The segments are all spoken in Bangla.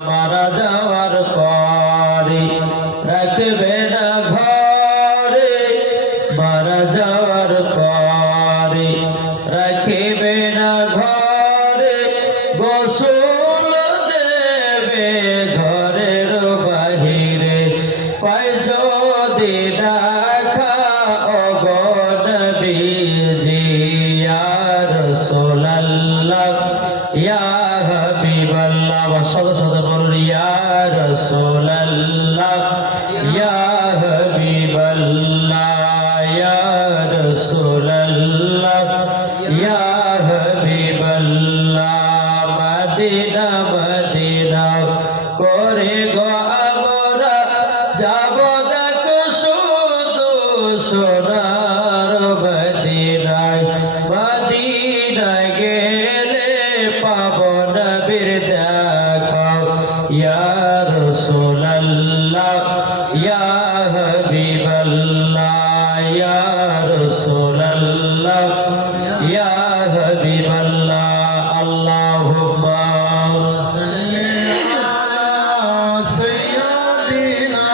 মারা যাওয়ার পরে রাখবে না ঘরে, মারা যাওয়ার পরে রাখবে না ঘরে, গোসল দেবে ঘরের বাহিরে, পায় যদি দেখা অগণ বিজি ইয়া রাসূলুল্লাহ ইয়া হাবিবাল্লাহ। শত শত বলুন ইয়া রাসূলুল্লাহ ইয়া হাবিবাল্লাহ ইয়া রাসূলুল্লাহ ইয়া হাবিবাল্লাহ। মদিনা মদিনা করে গো আমরা যাব দেখো শুধু সোনার মদিনায়, মদিনায় গেলে পাবো নবীর দেখা ইয়া রাসূলুল্লাহ ইয়া হাবিবাল্লাহ ইয়া রাসূলুল্লাহ ইয়া হাবিবাল্লাহ। আল্লাহুম্মা সাল্লি আলা সাইয়্যিদিনা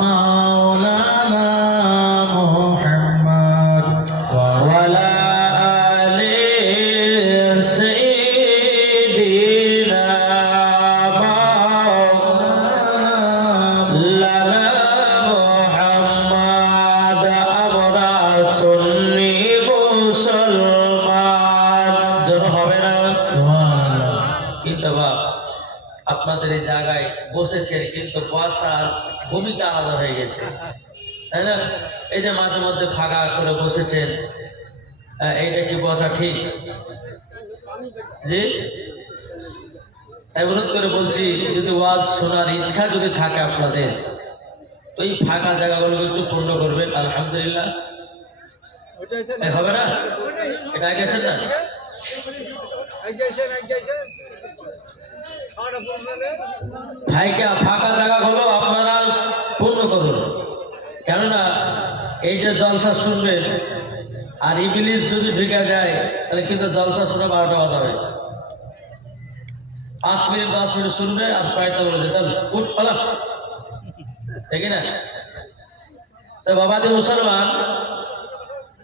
মাওলানা মুহাম্মদ ওয়া আলা আলি সাইয়্যিদিনা মাওলানা মুহাম্মদ। আমরা সুন্নি মুসলমান, জোর হবে না কিন্তু বাপ আপনাদের এই জায়গায় বসেছেন, কিন্তু বসার ভূমিকা আলাদা হয়ে গেছে, তাই না? এই যে মাঝে মধ্যে ফাঁকা করে বসেছেন, এইটা কি বসা ঠিক? জি, তাই অনুরোধ করে বলছি, যদি ওয়াজ শোনার ইচ্ছা যদি থাকে আপনাদের, তো এই ফাঁকা জায়গাগুলোকে একটু পূর্ণ করবেন। আলহামদুলিল্লাহ হবে না? এটা আগে আসেন না, ফাঁকা জায়গাগুলো আপনারা পূর্ণ করুন। কেননা এই যে জলসা শুনবেন, আর ইবলিস যদি ঢুকে যায় তাহলে কিন্তু জলসা শুনে 12টা বাজাবে। 5 মিনিট 10 মিনিট শুনবে আর শয়তান বলে চল উঠ পালা, ঠিক না? তো বাবাজি মুসলমান,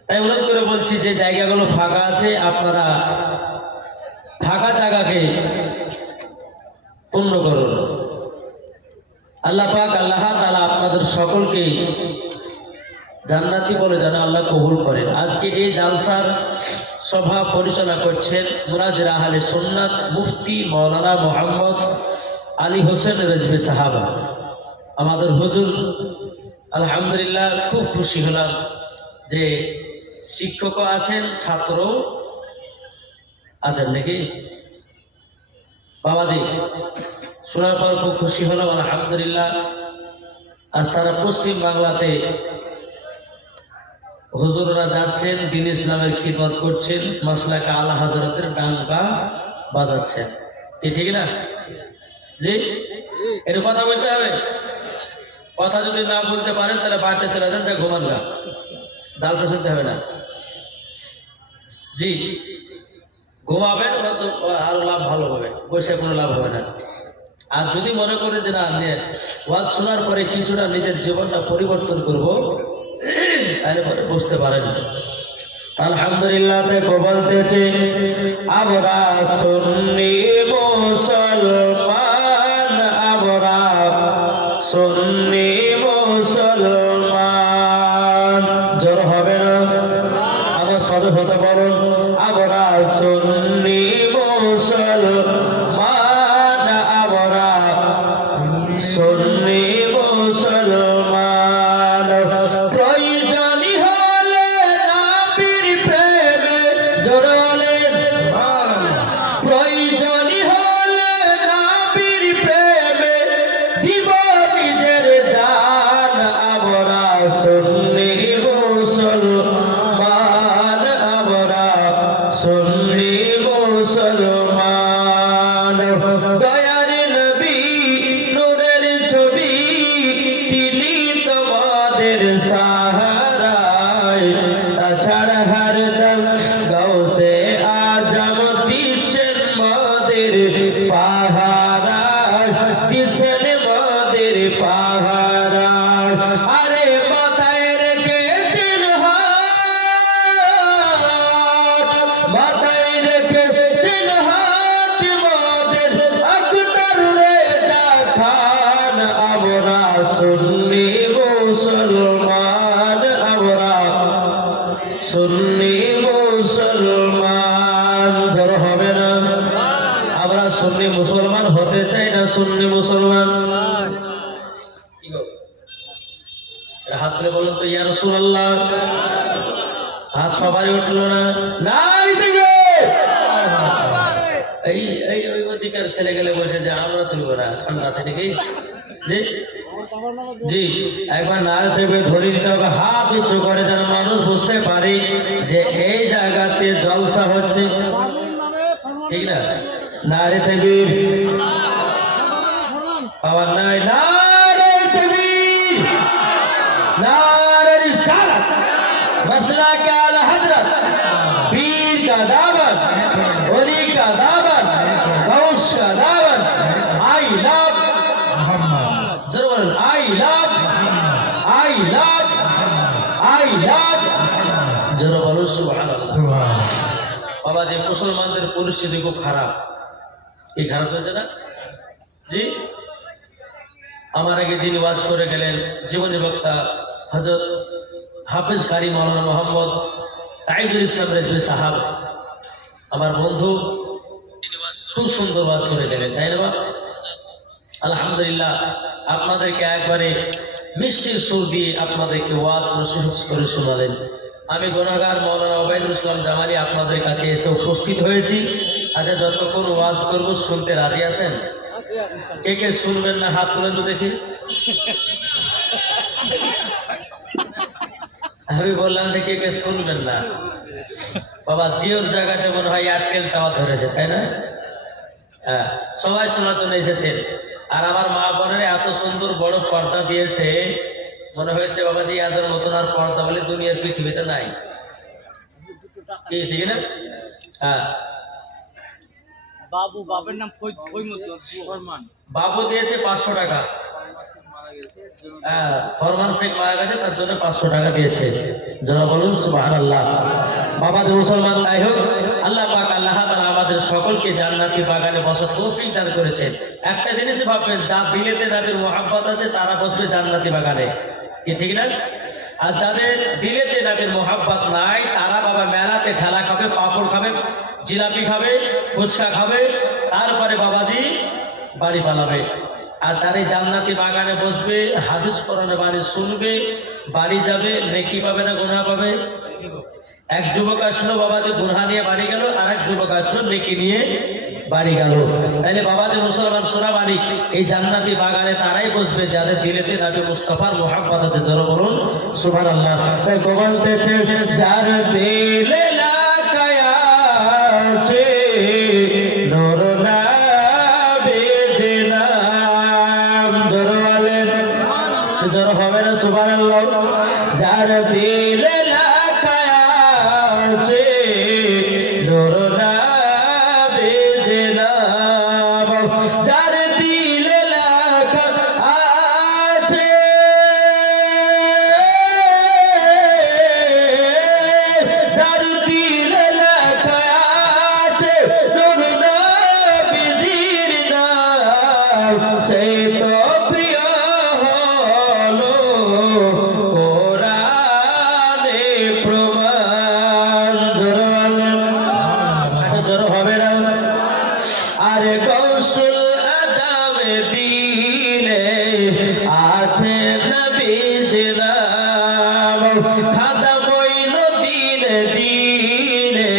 তাই অনুরোধ করে বলছি যে জায়গাগুলো ফাঁকা আছে আপনারা ফাঁকা জায়গাকে পূর্ণ করুন। আল্লাহ পাক আল্লাহ তাআলা আপনাদের সকলকে জান্নাতি বলে যেন আল্লাহ কবুল করেন। আজকে এই জালসার সভা পরিচালনা করছেন মুনাজির আহলে সুন্নাত মুফতি মাওলানা মোহাম্মদ আলী হোসেন রেজভী সাহাবা, আমাদের হুজুর। আলহামদুলিল্লাহ, খুব খুশি হলাম যে শিক্ষকও আছেন, ছাত্রও আছেন নাকি বাবাজি। শোনার পর খুব খুশি হলাম, আলহামদুলিল্লাহ। আর সারা পশ্চিম বাংলাতে হুজুররা যাচ্ছেন, দ্বীন ইসলামের খিদমত করছেন, মাসলাকে আলা হযরতের ডাঙ্কা বাজাচ্ছেন, ঠিক না? জি, এর কথা বলতে হবে। কথা যদি না বলতে পারেন তাহলে বাড়িতে চলে যান, তাই ঘুমান গা, জালসা শুনতে হবে না। জি, ঘুমাবেন আরো লাভ ভালো হবে, বসে কোনো লাভ হবে না। আর যদি মনে করে যে না ওয়াজ শোনার পরে কিছুটা নিজের জীবনটা পরিবর্তন করব, তাহলে পরে বুঝতে পারেন। আলহামদুলিল্লাহ, বলতেছে আমরা সুন্নি মুসলমান, আমরা সুন্নি মুসলমান, জোর হবে না? আমরা সদস্য হতে বলুন, আমরা সুন্নি মুসলমান, আমরা সুন্নি মুসলমান। প্রয়োজনই হলে নবীর প্রেমে, জোরে বলেন, প্রয়োজনই হলে নবীর প্রেমে দিব নিজের জান, আমরা সুন্নি মুসলমান, আমরা সুন্নি মুসলমান। হতে চাই না সুন্নি মুসলমান? কি গো, হাত তুলে বলুন তো ইয়া রাসূলুল্লাহ। হাত সবারই উঠলো না? নাই দিবে। এই এই ওই অধিকার ছেলে গেলে বলছে যে আমরা তুলবো না, ঠান্ডা থেকে কি জি জি একবার না দেবে ধরে দিতে হবে, হাত উঁচু করে যেন মানুষ বুঝতে পারে যে এই জায়গাতে জলসা হচ্ছে, ঠিক না? নারে তাকবীর, পাওয়ার নাই। নারে তাকবীর, नारे रिसालत, मसला के आला हजरत, पीर का दामन, वली का दामन, गौस का दामन, आई लव मोहम्मद, जरूर I love, I love, I love, जरूर बोलो सुभान अल्लाह। बाबा जी मुसलमानদের পরিস্থিতি খুব খারাপ। কি খারাপ হচ্ছে না জি? আমার আগে যিনি ওয়াজ করে গেলেন জীবনী বক্তা হযরত হাফেজ কারি মাওলানা মোহাম্মদ তাইদুল ইসলাম রেজভী সাহাব, আমার বন্ধু, খুব সুন্দর ওয়াজ করে গেলেন, তাই না? আলহামদুলিল্লাহ, আপনাদেরকে একবারে মিষ্টির সুর দিয়ে আপনাদেরকে ওয়াজ নসিহত করে শোনালেন। আমি গুনাহগার মাওলানা ওবায়দুল ইসলাম জামালি আপনাদের কাছে এসে উপস্থিত হয়েছি। আচ্ছা, যতক্ষণ ওয়াজ করবো শুনতে রাজি আছেন? কে কে শুনবেন না হাত তুলেন তো দেখি। আমি বললাম যে কে কে শুনবেন না। বাবা জিওর জায়গাতে মনে হয় এয়ারটেল টাওয়ার ধরেছে, তাই না? হ্যাঁ, সবাই শোনার জন্য এসেছেন। আর আমার মা বোনের এত সুন্দর বড় পর্দা দিয়েছে, মনে হয়েছে বাবাজি এদের মতন আর পর্দা বলে দুনিয়ার পৃথিবীতে নাই, কি ঠিক না? হ্যাঁ, বাবু, বাবার নাম বাবু দিয়েছে 500 টাকা। ফরমান শেখ মারা গেছে, তার জন্য 500 টাকা দিয়েছে। যারা বলুন সুবহানাল্লাহ। বাবা যে মুসলমান তাই হোক, আল্লাহ পাক আল্লাহ তাআলা আমাদের সকলকে জান্নাতি বাগানে বসার তৌফিক দান করেছেন। একটা জিনিস ভাববেন, যা দিলেতে নবীর মুহাব্বত আছে তারা বসবে জান্নাতি বাগানে, কি ঠিক না? আর যাদের দিলেতে নবীর মুহাব্বত নাই তারা বাবা মেলাতে ঠেলা খাবে, পাপড় খাবে, জিলাপি খাবে, ফুচকা খাবে, তারপরে বাবাজি বাড়ি পালাবে। আর যারা জান্নাতি বাগানে বসবে, হাদিস কোরআনে বাণী শুনবে, বাড়ি যাবে, নেকি পাবে না গুনাহ পাবে? এক যুবক আসলো বাবাজি গুনাহ নিয়ে বাড়ি গেল, আর এক যুবক আসলো নেকি নিয়ে বাড়ি গেল। তাইলে বাবাজি মুসলমান সোনা বাড়ি, এই জান্নাতি বাগানে তারাই বসবে যাদের দিলেতে নবী মুস্তাফার মুহাব্বত আছে। জোরে বলুন সুবহানাল্লাহ। তাই বলতেছে যার দিলে লাগায়া আছে নূর নবীর নাম, জোরে বলেন, জোরে হবে না সুবহানাল্লাহ। যার দিলে লাগায়া আছে নূর নবীর নাম, যার দিলে লাগা আছে, যার দিলে লাগা আছে নূর নবীর নাম, সেই তো প্রিয় হলো কোরআনে প্রমাণ। জোর হবে না? আরে গৌসুল আদম দিলে আছে নবীর নাম, খাদামইল দিলে দিলে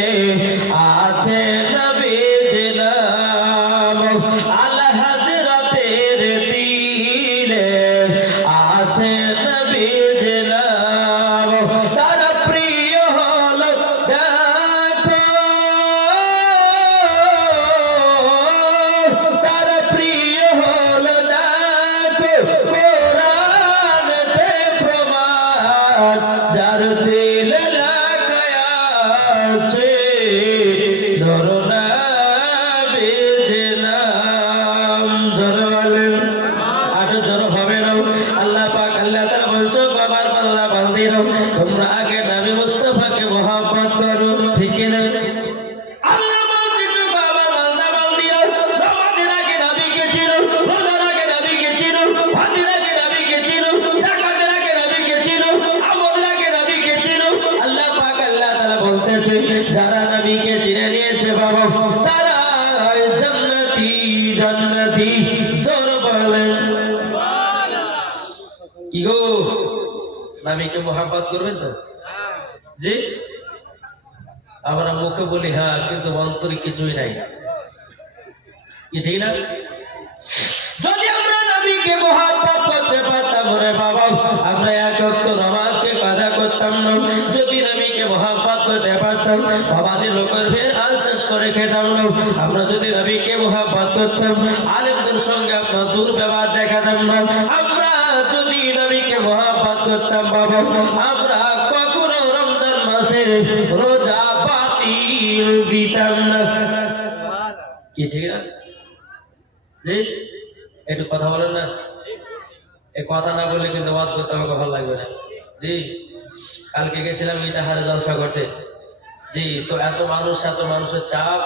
আছে নবীর নাম, আলা হযরতের দিলে আছে নবীর নাম, তারা প্রিয় হলো দেখো, তারা প্রিয় হলো দেখো কোরআনেতে প্রমাণ, যার দিলে লাগায়া আছে নূর নবীর নাম। জোরে বলেন, আর জোরে হবে না? আল্লাহ পাক আল্লাহ তাআলা বলছো বাবার বান্দা বান্দিরা, তোমরা আগে নবী মুস্তাফাকে মুহাব্বত করো, ঠিক কি না? আল্লাহ বলছে বাবার বান্দা বান্দিরা, নামাজের আগে নবীকে চিনো, রোজার আগে নবীকে চিনো, হজের আগে নবীকে চিনো, যাকাতের আগে নবীকে চিনো, আমলের আগে নবীকে চিনো। আল্লাহ পাক আল্লাহ তাআলা বলতেছে যারা নবীকে চিনে নিয়েছে বাবা, তারা জান্নাতি জান্নাতি নবীকে মোহাব্বত করবেন তো? জি, আমরা মুখে বলি হ্যাঁ, কিন্তু অন্তরে কিছুই নাই, কি ঠিক না? যদি আমরা নবীকে মোহাব্বত করতে পারতাম রে বাবা, আমরা এক ওয়াক্ত নামাজকে কাজা করতাম না। যদি নবীকে মোহাব্বত করতে পারতাম, আমাদের লোকের ফের আল চাষ করে খেতাম না। আমরা যদি নবীকে মোহাব্বত করতাম, আলেমদের সঙ্গে আপনার দুর্ব্যবহার দেখাতাম না। আমরা যদি নবীকে মোহাব্বত করতাম বাবা, আমরা কখনো রমজান মাসে রোজা বাতিল দিতাম না, কি ঠিক না? জি, একটু কথা বলেন না, এই কথা না বললে কিন্তু ওয়াজ করতে আমাকে ভালো লাগবে না। জি, কালকে গেছিলাম ইটাহারে জলসা করতে। জি, তো এত মানুষের চাপ,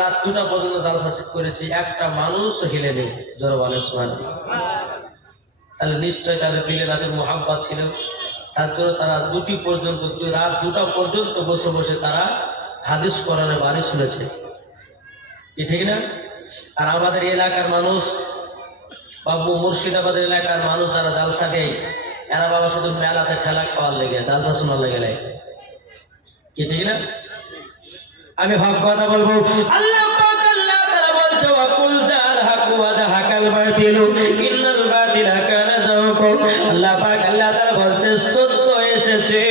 রাত 2টা পর্যন্ত জলসা করেছি, একটা মানুষ হিলে নেই, জোরে বলেন সুবহানাল্লাহ। তাহলে নিশ্চয় তাদের দিলে তাদের মোহাব্বত ছিল, তার জন্য তারা রাত 2টা পর্যন্ত বসে বসে তারা হাদিস কোরআনের বাণী শুনেছে, কি ঠিক না? আর আমাদের এলাকার মানুষ বা মুর্শিদাবাদের এলাকার মানুষ যারা জালসা দেয়, এরা বাবা শুধু মেলাতে ঠেলা খাওয়ার লেগে, জালসা শোনার লেগে, কি ঠিক না? আমি হক কথা বলবো। আল্লাহ পাক আল্লাহ তাআলা বলছে ওয়াকুল জাল হাকু ওয়া যাহাকাল বাতিলু ইন্নাল বাতিলা কানা যাওকা। আল্লাহ পাক আল্লাহ তাআলা বলছে সত্য এসেছে,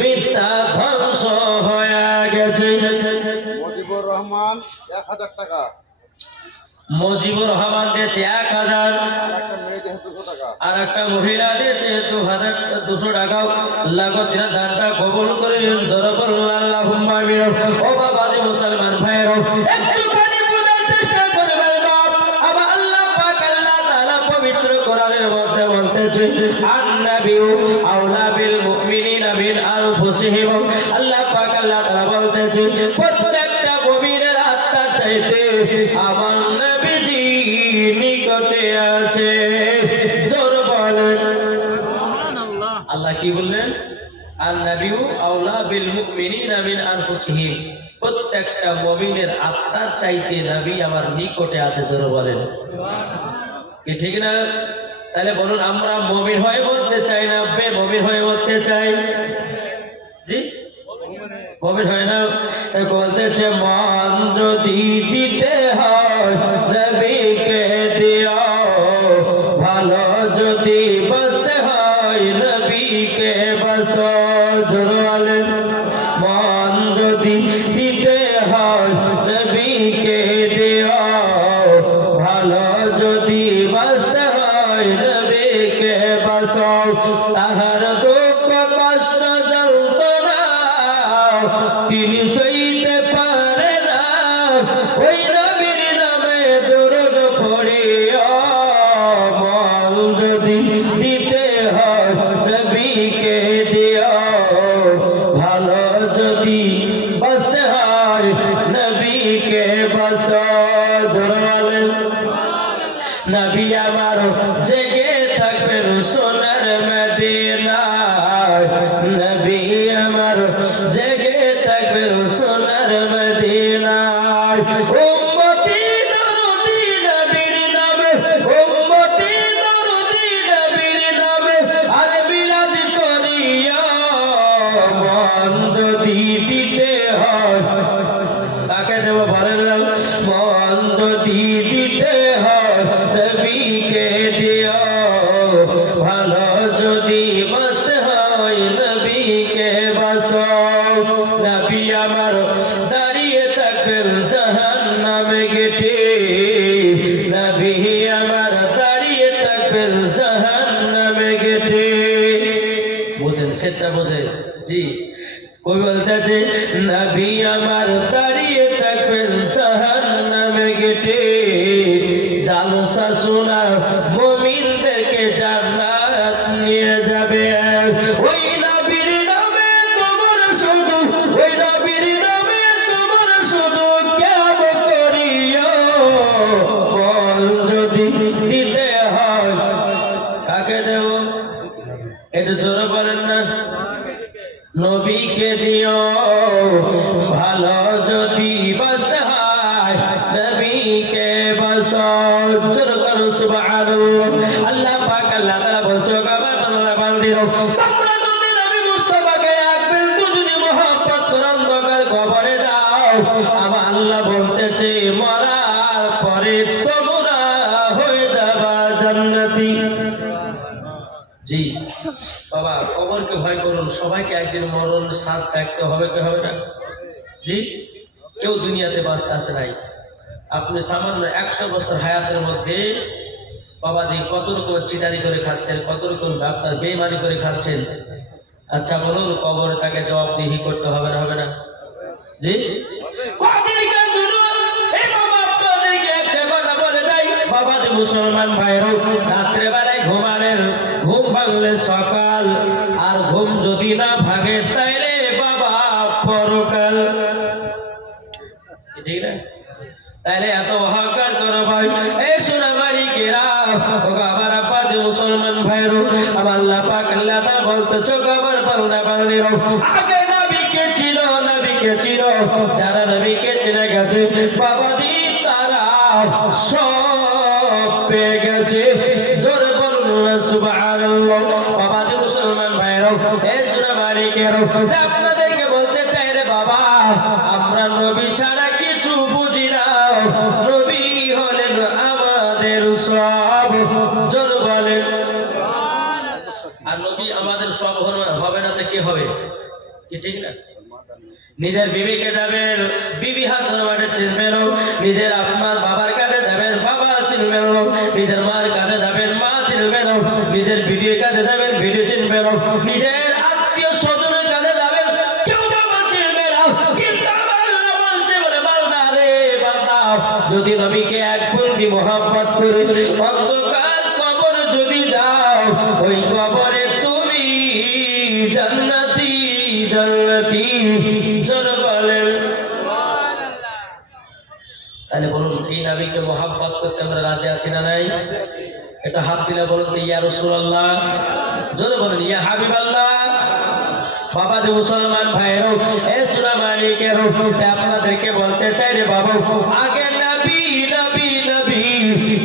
মিথ্যা ধ্বংস হয়ে গেছে। মুজিবুর রহমান 1000 টাকা, মুজিবুর রহমান দিয়েছে 1000, একটা মেয়ে দিয়ে 200 টাকা, আর একটা মহিলা দিয়েছে 200 টাকা। আল্লাহ কতিনা দানটা কবুল করে নিন, ধরে বলুন আল্লাহুম্মা আমিন। ও বাবা জি মুসলমান ভাইরা, একটুখানি বোঝার চেষ্টা করবেন বাপ। আবার আল্লাহ পাক আল্লাহ তাআলা পবিত্র কোরআনের মধ্যে বলতেছে আন-নাবিয়্যু আওলা বিল মুমিনিনা মিন আনফুসিহিম। আল্লাহ পাক আল্লাহ তাআলা বলতেছে প্রত্যেকটা মুমিনের আত্মা চাইতে আমার নবীজি নিকটে আছে, জোর বলেন সুবহানাল্লাহ। আল্লাহ কি বললেন? আন-নাবিয়্যু আওলা বিল মুমিনিনা মিন আনফুসিহিম, প্রত্যেকটা মুমিনের আত্মার চাইতে নবী আমার নিকটে আছে, জোর বলেন সুবহানাল্লাহ, কি ঠিক না? তাহলে বলুন আমরা মুমিন হয়ে মরতে চাই না বেমুমিন হয়ে মরতে চাই? জি, মুমিন হয় না। বলতেছে মন যদি দিতে হয় নবীকে দিও, ভালো যদি বাঁচতে হয় নবীকে বাঁচো, জোরে বলেন। মন যদি দিতে হয় নবীকে দিও, ভালো যদি বাঁচতে হয় নবীকে বাঁচো। তাহার দুঃখ কষ্ট যন্ত্রণা তিনি সইতে পারে না, ওই নবীর নামে দরুদ পড়িও। মন যদি দিতে হয় নবীকে দিও, ভালো যদি বাঁচতে হয় নবীকে বাঁচো, জোরে বলেন। নবী আমার জেগে থাকবেন সোনার মদিনায়, নবী আমার জেগে থাকবেন সোনার মদিনায়। উম্মতি দরুদি নবীর নামে, উম্মতি দরুদি নবীর নামে আর বিলাদ করিয়া। মন যদি দিতে হয়, তাকে দেব বলেন না, মন যদি দিতে হয় নবীকে দিও, ভালো যদি বাঁচতে হয় নবীকে বাঁচো। নবী আমার দাঁড়িয়ে থাকবেন জাহান্নামে গেটে, নবী আমার দাঁড়িয়ে থাকবেন জাহান্নামে গেটে। বুঝেন সেটা বোঝে? জি, কই বলতেছে নবী আমার দাঁড়িয়ে থাকবেন জাহান্নামে গেটে, জালসা শোনা মুমিনদেরকে জান্নাত নিয়ে যাবে। ওই নবীর নামে তোমার শুধু, ওই নবীর নামে তোমার শুধু কেমন করিও। বল যদি দিতে হয় কাকে দেব? এটা জোরে বলেন না, নবীকে দিও, ভালো যদি বাঁচতে হয় নবীকে বাঁচো, জোরে করো সুবহানাল্লাহ। আল্লাহ পাক আল্লাহ তাআলা বলছো বান্দিরও তোমরা যদি নবী মুস্তাফাকে এক বিন্দু যদি মহব্বত করে অন্ধকার কবরে দাও, আমার আল্লাহ বলতেছে মরার পরে তোমরা হয়ে যাবা জান্নাতি। জি বাবা, কবরকে ভয় করুন। সবাইকে একদিন মরণ সাথ চাইতে হবে, কি হবে না? জি, কেউ দুনিয়াতে বাঁচতে আসে নাই। আপনি সামান্য 100 বছর হায়াতের মধ্যে বাবাজি কত রকম চিটারি করে খাচ্ছেন, কত রকম আপনার বেইমানি করে খাচ্ছেন। আচ্ছা বলুন, কবরে তাকে জবাবদিহি করতে হবে না, হবে না? জি বাবাজি মুসলমান ভাইরাও রাত্রে বেলায় ঘুমানের, ঘুম ভাঙলে সকাল, আর ঘুম যদি না ভাগে তাইলে বাবা পরকাল। ঠিক না? তাইলে এত অহংকার করো ভাই, এই সোনামারি কেরা আমার আব্বাজি মুসলমান ভাইরো, আমার আল্লাহ পাক আল্লাহ তা বলতেছো কবর বান্দা বান্দিরো আগে নবীকে চিনো, নবীকে চিনো। যারা নবীকে চিনে গেছে বাবাজি তারা সব পেয়ে গেছে। জোরে বলুন সুবহানাল্লাহ। বাবাজি মুসলমান ভাইরো, এই সোনামারি কেরা আপনাদেরকে বলতে চাই রে বাবা, আমরা নবী ছাড়া কিছু বুঝি না। নবী হলেন আমাদের সব। জোর বলেন। আর নবী আমাদের সব হবে না তো কি হবে? কি ঠিক না? নিজের বিবিকে যাবেন, বিবি হাসান মাঠে চিনবেন। নিজের আপনার বাবার কাছে যাবেন, বাবা চিনবেন। নিজের মার কাছে যাবেন, মা চিনবেন। নিজের ভিডিও কাছে যাবেন, ভিডিও চিনবেন। নিজের আত্মীয় স্বজনের কাছে যাবেন, কেউ বাবা চিনবে না। কিন্তু আমার আল্লাহ বলছে বলে বান্দা রে বান্দা, যদি নবীকে এক পূর্ণি মহব্বত করে অন্ধকার কবর যদি যাও, ওই কবরে তুমি জান্নাতি জান্নাতি। জোর বলেন সুবহানাল্লাহ। তাহলে বলুন, এই নবীকে মহব্বত করতে আমরা রাজি আছি না নাই? এটা হাত তুলে বলুন তো ইয়া রাসূলুল্লাহ। জোরে বলুন ইয়া হাবিবাল্লাহ। বাবাজি মুসলমান ভাইরো, এ সোনামানিকেরও আপনাদেরকে বলতে চাই রে বাবা, আগে নবী নবী নবী।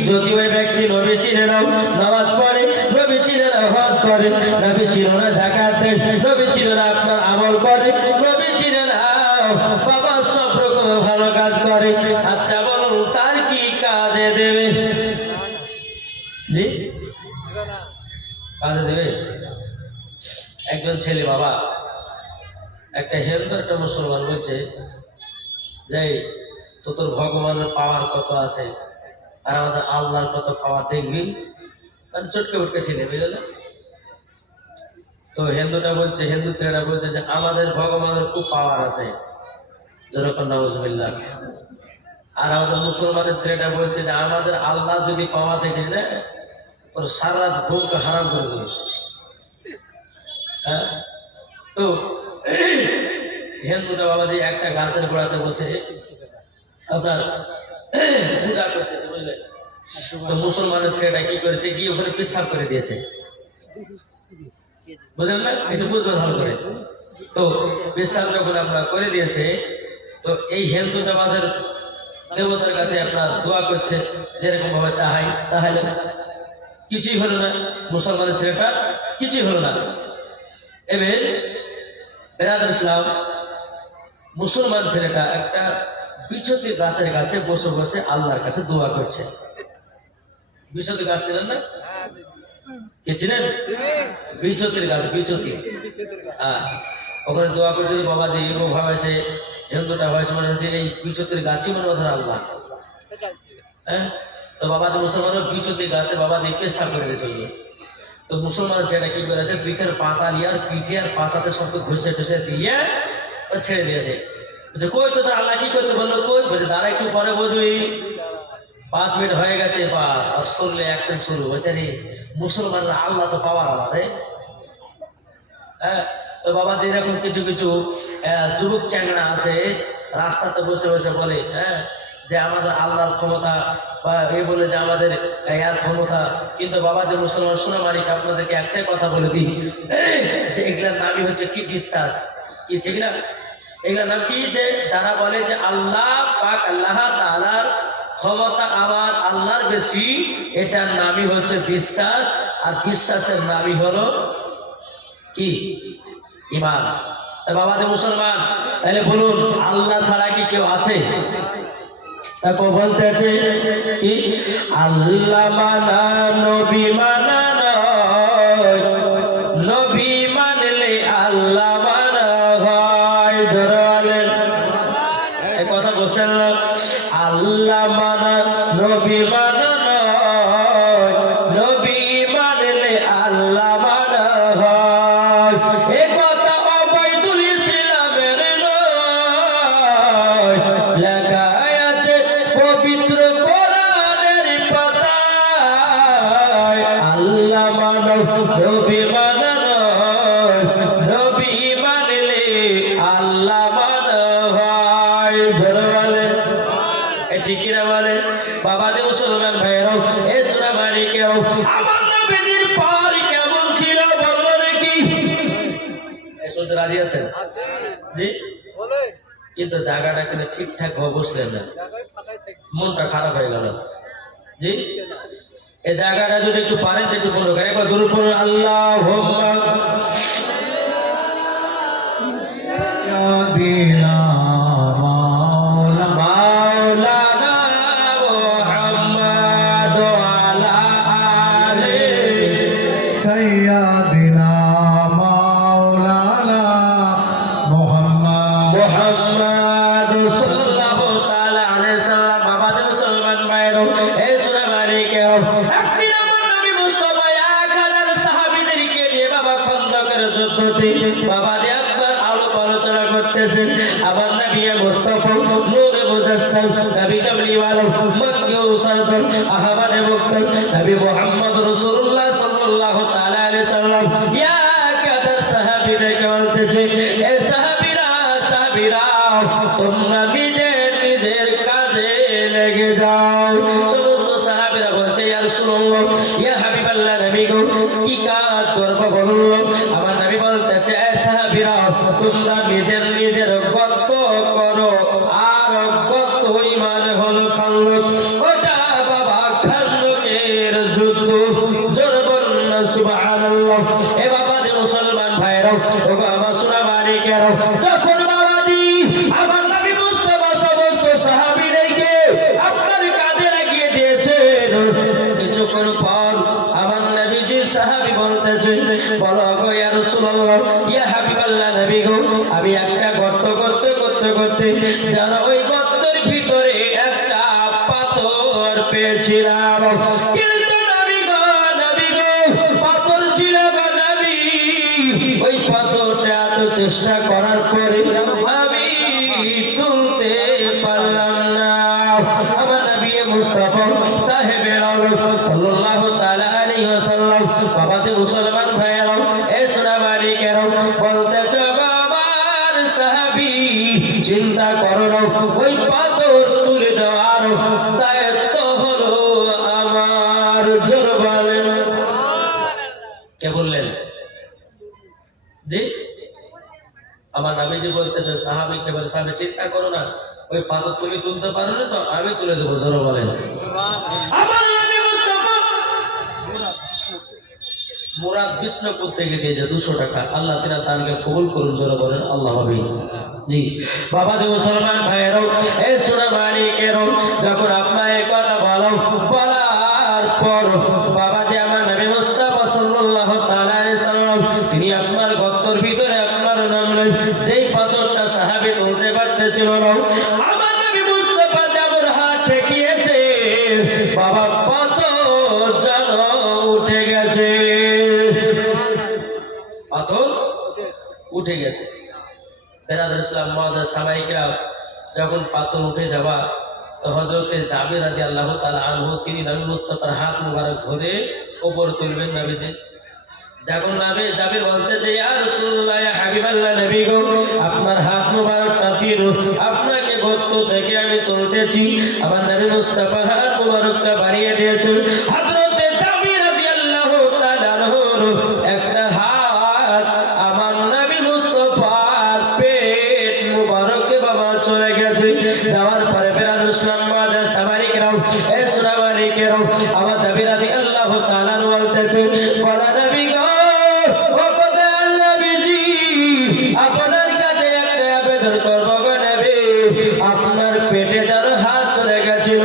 যদি ওই ব্যক্তি নবী চিনে নাও, নামাজ পড়ে, নবী চিনে না হজ করে, নবী চিনে না যাকাত দেয়, নবী চিনে না আপনার আমল করে, নবী চিনে না বাবা সব রকম ভালো কাজ করে। আচ্ছা বলুন, তার কি কাজে দেবে? জি কাজে দেবে? একজন ছেলে বাবা, একটা হিন্দু একটা মুসলমান বলছে যে তোর ভগবানের পাওয়ার কত আছে আর আমাদের আল্লাহর কত পাওয়ার দেখবি। মানে চটকে উটকে ছেলে বুঝলে। তো হিন্দুটা বলছে, হিন্দু ছেলেটা বলছে যে আমাদের ভগবানের খুব পাওয়ার আছে, যেরকম নাউজুবিল্লাহ। আর আমাদের মুসলমানের ছেলেটা বলছে যে আমাদের আল্লাহ যদি পাওয়া দেখিস না, তোর সারা রাত ঘুমকে হারাম করে দেবে। হ্যাঁ, তো হিন্দুটা বাবাজি একটা গাছের গোড়াতে বসে আপনার পূজা করতেছে বুঝলেন। তো মুসলমানের ছেলেটা কি করেছে, গিয়ে ওখানে পেশাব করে দিয়েছে। বুঝলেন না? এটা বুঝবেন ভালো করে। তো পেশাব যখন আপনার করে দিয়েছে, তো এই হিন্দুটা আমাদের দেবতার কাছে আপনার দোয়া করছে, যেরকম ভাবে চাহাইলেন, কিছুই হলো না। মুসলমানের ছেলেটা কিছুই হলো না। এবার বেরাদর ইসলাম, মুসলমান ছেলেটা একটা বিছতি গাছের কাছে বসে বসে আল্লাহর কাছে দোয়া করছে। বিছতি গাছ ছিলেন না? কে ছিলেন? বিছতির গাছ, বিছতি। হ্যাঁ, ওখানে দোয়া করছে। বাবাজি এরকম ভাবেছে, হিন্দুটা হয়েছে মনে হচ্ছে এই বিছতির গাছই মনে হয় আল্লাহ। হ্যাঁ, তো বাবাজি মুসলমানের বিছতি গাছে বাবাজি পেশাব করে দিয়েছিল। তো মুসলমান ছেলেটা কি করেছে, পিঠের পাতা নিয়ে আর পিঠে আর পাশাতে সব ঘষে টুসে দিয়ে ছেড়ে দিয়েছে। কই তো আল্লাহ কি করতে বললো? কই বলছে দাঁড়া একটু পরে বুঝবি। 5 মিনিট হয়ে গেছে বাস, আর শুনলে অ্যাকশন শুরু হয়েছে। রে মুসলমানরা আল্লাহ তো পাওয়ার আলাদা। হ্যাঁ, তো বাবা যেরকম কিছু কিছু যুবক চ্যাংড়া আছে রাস্তাতে বসে বসে বলে, হ্যাঁ, যে আমাদের আল্লাহর ক্ষমতা, বা এই বলে যে আমাদের এর ক্ষমতা। কিন্তু বাবা যে মুসলমান সোনামানিক আপনাদেরকে একটাই কথা বলে দিই, যে এগুলার নামই হচ্ছে কি বিশ্বাস, কি ঠিক না? এগুলার নাম কি? যে যারা বলে যে আল্লাহ পাক আল্লাহ তাআলার ক্ষমতা আমার আল্লাহর বেশি, এটার নামই হচ্ছে বিশ্বাস। আর বিশ্বাসের নামই হলো কি? ঈমান। বাবাদের মুসলমান, তাহলে বলুন আল্লাহ ছাড়া কি কেউ আছে? তারপর বলতেছে কি? আল্লাহ মানা নবী মানা নয়, নবী মানলে আল্লাহ মানা হয়। ধরেন এই কথা বলছেন না? আল্লাহ মানা নবী মানা নয়, নবী মানলে আল্লাহ মানা হয়। এ কথা অবৈধুল ইসলামের নয়, লেখা আছে পবিত্র কোরআনের পাতায়। আল্লাহ মানব নবী মানা নয়, নবী মানলে আল্লাহ মানা হয়। ধরে বলে ঠিক কিনা বলে? বাবাদের মুসলমান ভাইরাও, এ সোনামারি কেউ আমার নবীর পর কেমন ছিল বলবো নাকি? শুনতে রাজি আছেন? জি, কিন্তু জায়গাটা কিন্তু ঠিকঠাক ভাবে বসলেন না, মনটা খারাপ হয়ে গেল। জি, এই জায়গাটা যদি একটু পারেন একটু বলো, একবার দূর পড়ুন আল্লাহুম্মা সাইয়্যিদিনা মাওলানা মুহাম্মদ ওয়া আলা আলিহি সাইয়্যিদিনা মাওলানা মুহাম্মদ মুহাম্মদ সাল্লাল্লাহু তাআলা আলাইহি সাল্লাম। বাবাদের মুসলমান ভাইরা, এই সোনামারি কেউ একদিন আমার নবী মুস্তাফা 1000 সাহাবীদেরকে নিয়ে বাবা খন্দকের যুদ্ধতে বাবাদের একবার আলোচনা করতেছেন। আমার নবী মুস্তাফা নূরে মুজাসসাম, নবী কামলিওয়ালা, মক্কি উসাদ, আহমদ মুক্ত, নবী মুহাম্মদ রাসূলুল্লাহ সাল্লাল্লাহু তাআলা আলাইহি সাল্লাম 1000 সাহাবীদেরকে বলতেছে, এ সাহাবীরা সাহাবীরা, তোমরা নিজের কাজে লেগে যাও। সমস্ত সাহাবীরা বলছে, ইয়া রাসূলুল্লাহ, ইয়া হাবিবাল্লাহ, নবী গো কি কাজ করব বলুন। আমার নবী বলতেছে, এ সাহাবীরা, তোমরা নিজের গর্ত করো, আর গর্ত ঈমান হলো খান্দক। ওটা বাবা খান্দকের যুদ্ধ। জোরে বলুন না সুবহানাল্লাহ। এ বাবারে মুসলমান ভাইরা, ও বাবা সোনামারি কেন, যখন বাবাজি আমার নবী মুস্তাফা সমস্ত সাহাবীদেরকে আপনার কাঁধে লাগিয়ে দিয়েছেন, কিছুক্ষণ পর আমার নবীজি সাহাবী বলতেছে, বলো গো ইয়া রাসূলুল্লাহ, ইয়া হাবিবাল্লাহ, নবী গো আমি একটা গর্ত করতে যারা ওই গর্তের ভিতরে একটা পাথর পেয়েছিলাম, কিন্তু নবী গো পাথর ছিল গো নবী, ওই পাথরটা এত চেষ্টা করার পরে আমি তুলতে পারলাম না। আমার নবী মুস্তাফা সাহেবের সাল্লাল্লাহু তাআলা আলাইহি ওয়াসাল্লাম। বাবাদের মুসলমান ভাইরা, এ সোনামারি কেন বলতেছে, বাবার সাহাবী চিন্তা করো না, ওই পাথর তুলে দেওয়ার দায়িত্ব হলো আমার। জোর বলেন কে বললেন? জি, আমার নবীজি বলতেছে সাহাবীকে বলে, সাহাবী চিন্তা করো না, ওই পাথর তুমি তুলতে পারো না তো আমি তুলে দেবো। জোর বলেন। আমার নবী মুস্তাফা মুরাদ বিষ্ণুপুর থেকে দিয়েছে 200 টাকা। আল্লাহ তাআলা তাকে কবুল করুন। জোরে বলেন আল্লাহ আমিন। জি বাবা যে মুসলমান ভাইরাও, এই সোনামারি কেন যখন আপনার এই কথা বলার পর বাবা যে আমার নবী মুস্তাফা সাল্লাল্লাহু তাআলা আলাইহি সাল্লাম তিনি আপনার গর্তের ভিতরে আপনার নামলেন, যেই পাথরটা সাহাবী তুলতে পারতেছিল না, আমার নবী মুস্তাফা যেমন হাত ঠেকিয়েছে বাবা পাথর যেন উঠে গেছে, পাথর উঠে গেছে। বেরাদুল ইসলাম মুআজ্জাজ সাহাবাইকেরাম যখন পাথর উঠে যাওয়া, তো হযরতে জাবির রাদিয়াল্লাহু তাআলা আনহু তিনি নবী মুস্তাফার হাত মুবারক ধরে উপর তুলবেন। নবীজি যখন জাবির বলতেছে, ইয়া রাসূলুল্লাহ, ইয়া হাবিবাল্লাহ, নবী গো আপনার হাত মুবারকটা দিন, আপনাকে গর্ত থেকে আমি তুলতেছি। আমার নবী মুস্তাফা হাত মুবারকটা বাড়িয়ে দিয়েছেন। হযরতে জাবির রাদিয়াল্লাহু তাআলা আনহুর একটা হাত আমার নবী মুস্তাফার পেট মুবারকে বাবা চলে গেছে। যাওয়ার পরে বেরাদুল ইসলাম মুআজ্জাজ সাহাবাইকেরাম এ সোনা মালিকেরও আমার নবী রাদিয়াল্লাহু তাআলা বলতেছেন বলা নবী গো ও কোথায় নবীজি আপনার কাছে একটা আবেদন করব গো নবী আপনার পেটে যার হাত চলে গেছিল